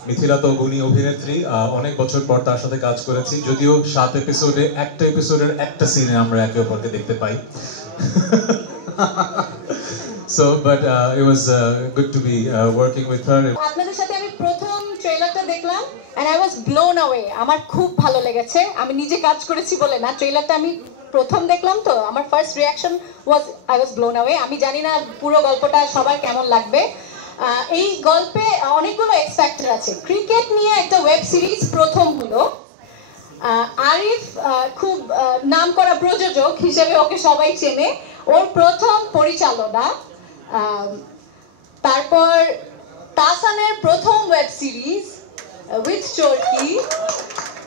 মিথিলা তো গুণী অভিনেত্রী, অনেক বছর পর তার সাথে কাজ করেছি, যদিও 7 এপিসোডে একটা এপিসোডের একটা সিনে আমরা একে অপরকে দেখতে পাই। So but it was good to be working with her. আপনাদের সাথে আমি প্রথম ট্রেলারটা দেখলাম and I was blown away. আমার খুব ভালো লেগেছে। আমি নিজে কাজ করেছি বলে না, ট্রেলারটা আমি প্রথম দেখলাম তো আমার first reaction was I was blown away. আমি জানি না পুরো গল্পটা সবার কেমন লাগবে। এই গল্পে অনেকগুলো এক্স ফ্যাক্টর আছে। ক্রিকেট নিয়ে একটা ওয়েব সিরিজ প্রথম হলো। আরিফ খুব নামকরা প্রযোজক হিসেবে ওকে সবাই চেনে, ওর প্রথম পরিচালনা। তারপর তাসানের প্রথম ওয়েব সিরিজ উইথ চরকি,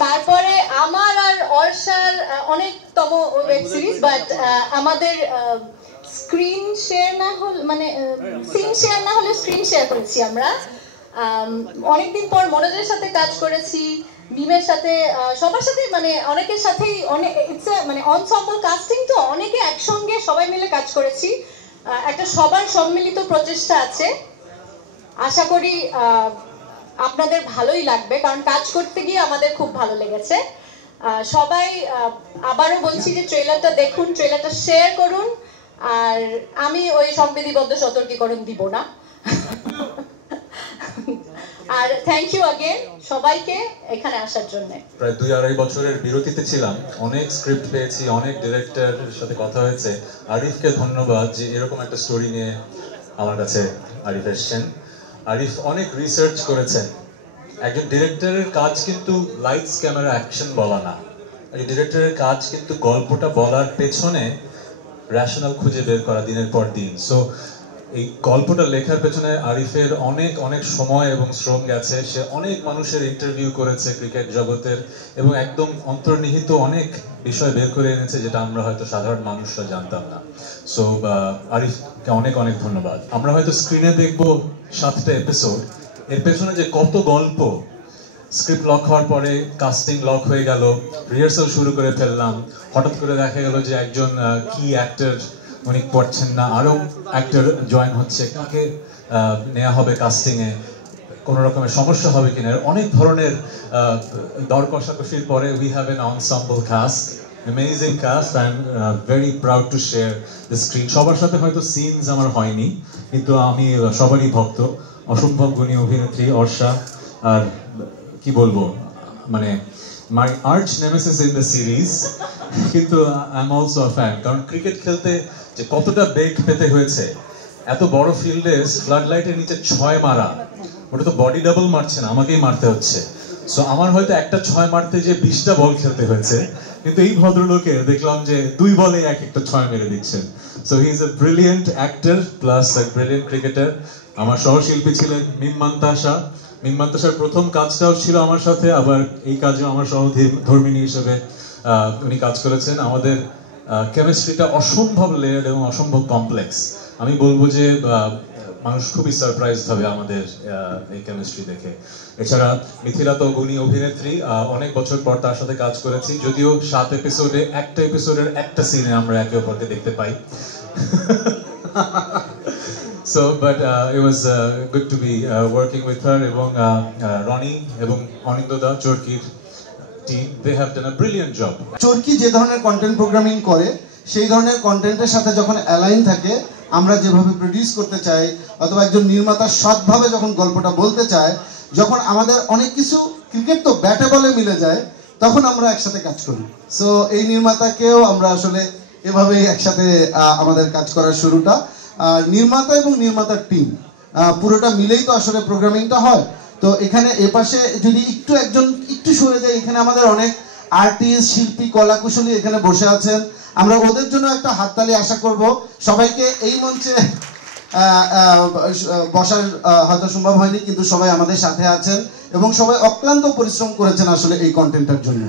তারপরে আমার আর অর্ষার অনেকতম ওয়েব সিরিজ, বাট আমাদের স্ক্রিন শেয়ার না হলে মানে সিন শেয়ার না হলে স্ক্রিন শেয়ার করেছি আমরা। অনেকদিন পর মনোজের সাথে কাজ করেছি, মিমের সাথে, সবার সাথে, মানে অনেকের সাথেই অনেক ইটস মানে অনসাম্বল কাস্টিং, তো অনেকে একসঙ্গে সবাই মিলে কাজ করেছি। একটা সবার সম্মিলিত প্রচেষ্টা আছে। আশা করি আপনাদের ভালোই লাগবে, কারণ কাজ করতে গিয়ে আমাদের খুব ভালো লেগেছে। সবাই আবারও বলছি যে ট্রেলারটা দেখুন, ট্রেলারটা শেয়ার করুন, আর আমি ওই সংবিধিবদ্ধ সতর্কীকরণ দিব না। আর থ্যাংক ইউ अगेन সবাইকে এখানে আসার জন্য। প্রায় 2-2.5 বছরের বিরতিতে ছিলাম, অনেক স্ক্রিপ্ট পেয়েছি, অনেক ডিরেক্টরের সাথে কথা হয়েছে। আরিফকে ধন্যবাদ যে এরকম একটা স্টোরি নিয়ে আমার কাছে আরিফ এসেছেন। আরিফ অনেক রিসার্চ করেছেন। একজন ডিরেক্টরের কাজ কিন্তু লাইটস ক্যামেরা অ্যাকশন বলা না, একজন ডিরেক্টরের কাজ কিন্তু গল্পটা বলার পেছনে রেশনাল খুঁজে বের করা দিনের পর দিন। সো এই গল্পটা লেখার পেছনে আরিফের অনেক অনেক সময় এবং শ্রম গেছে। সে অনেক মানুষের ইন্টারভিউ করেছে ক্রিকেট জগতের, এবং একদম অন্তর্নিহিত অনেক বিষয় বের করে এনেছে যেটা আমরা হয়তো সাধারণ মানুষরা জানতাম না। সো আরিফকে অনেক অনেক ধন্যবাদ। আমরা হয়তো স্ক্রিনে দেখবো 7টা এপিসোড, এর পেছনে যে কত গল্প। স্ক্রিপ্ট লক হওয়ার পরে কাস্টিং লক হয়ে গেল, রিহার্সাল শুরু করে ফেললাম, হঠাৎ করে দেখা গেল যে একজন কি অ্যাক্টর উনি পড়ছেন না, আরো অ্যাক্টর জয়েন হচ্ছে, কাকে নেওয়া হবে কাস্টিং এ, কোনো রকমের সমস্যা হবে কিনা, অনেক ধরনের দর কষাকষির পরে we have an ensemble cast, amazing cast. I am very proud to share the screen. সবার সাথে হয়তো সিনস আমার হয়নি, কিন্তু আমি সবারই ভক্ত। অসম্ভব গুণী অভিনেত্রী অর্ষা, আর কি বলবো, মানে my arch nemesis in the series, কিন্তু I am also a fan. কারণ ক্রিকেট খেলতে যে কতটা বেগ পেতে হয়েছে, এত বড় ফিল্ডে ফ্লাড লাইটের নিচে 6 মারা, ওটা তো বডি ডাবল মারছে না, আমাকেই মারতে হচ্ছে। সো আমার হয়তো একটা 6 মারতে যে 20টা বল খেলতে হয়েছে, কিন্তু এই ভদ্রলোকে দেখলাম যে 2 বলে একটা 6 মেরে দিচ্ছেন। So he is a brilliant actor plus A brilliant cricketer. আমার সহশিল্পী ছিলেন মিম মান্তাসা। মিম মান্তাসার প্রথম কাজটাও ছিল আমার সাথে, আবার এই কাজেও আমার সহধর্মিণী হিসেবে উনি কাজ করেছেন। আমাদের কেমিস্ট্রিটা অসম্ভব লেয়ার্ড এবং অসম্ভব কমপ্লেক্স। আমি বলবো যে মানুষ খুবই সারপ্রাইজ হবে আমাদের এই কেমিস্ট্রি দেখে। এছাড়া মিথিলা তো গুণী অভিনেত্রী, অনেক বছর পর তার সাথে কাজ করেছি, যদিও 7 এপিসোডে একটা এপিসোডের একটা সিনে আমরা একে অপরকে দেখতে পাই। So but it was good to be working with her, এবং রনি এবং অনিন্দদা চরকির team, they have done a brilliant job. Chorki যে ধরনের কন্টেন্ট প্রোগ্রামিং করে, সেই ধরনের কন্টেন্টের সাথে যখন অ্যালাইন থাকে, আমরা যেভাবে প্রডিউস করতে চাই, অথবা একজন নির্মাতা সৎভাবে যখন গল্পটা বলতে চায়, যখন আমাদের অনেক কিছু ক্রিকেট তো ব্যাটে বলে মিলে যায়, তখন আমরা একসাথে কাজ করি। সো এই নির্মাতাকেও আমরা আসলে এভাবেই একসাথে আমাদের কাজ করার শুরুটা, নির্মাতা এবং নির্মাতার টিম পুরোটা মিলেই তো আসলে প্রোগ্রামিংটা হয়। তো এখানে এপাশে যদি একজন একটু সরে যায়, এখানে আমাদের অনেক আর্টিস্ট, শিল্পী, কলাকুশলী এখানে বসে আছেন। আমরা ওদের জন্য একটা হাততালি আশা করব। সবাইকে এই মঞ্চে বসার হয়তো সম্ভব হয়নি, কিন্তু সবাই আমাদের সাথে আছেন এবং সবাই অক্লান্ত পরিশ্রম করেছেন আসলে এই কন্টেন্টটার জন্য।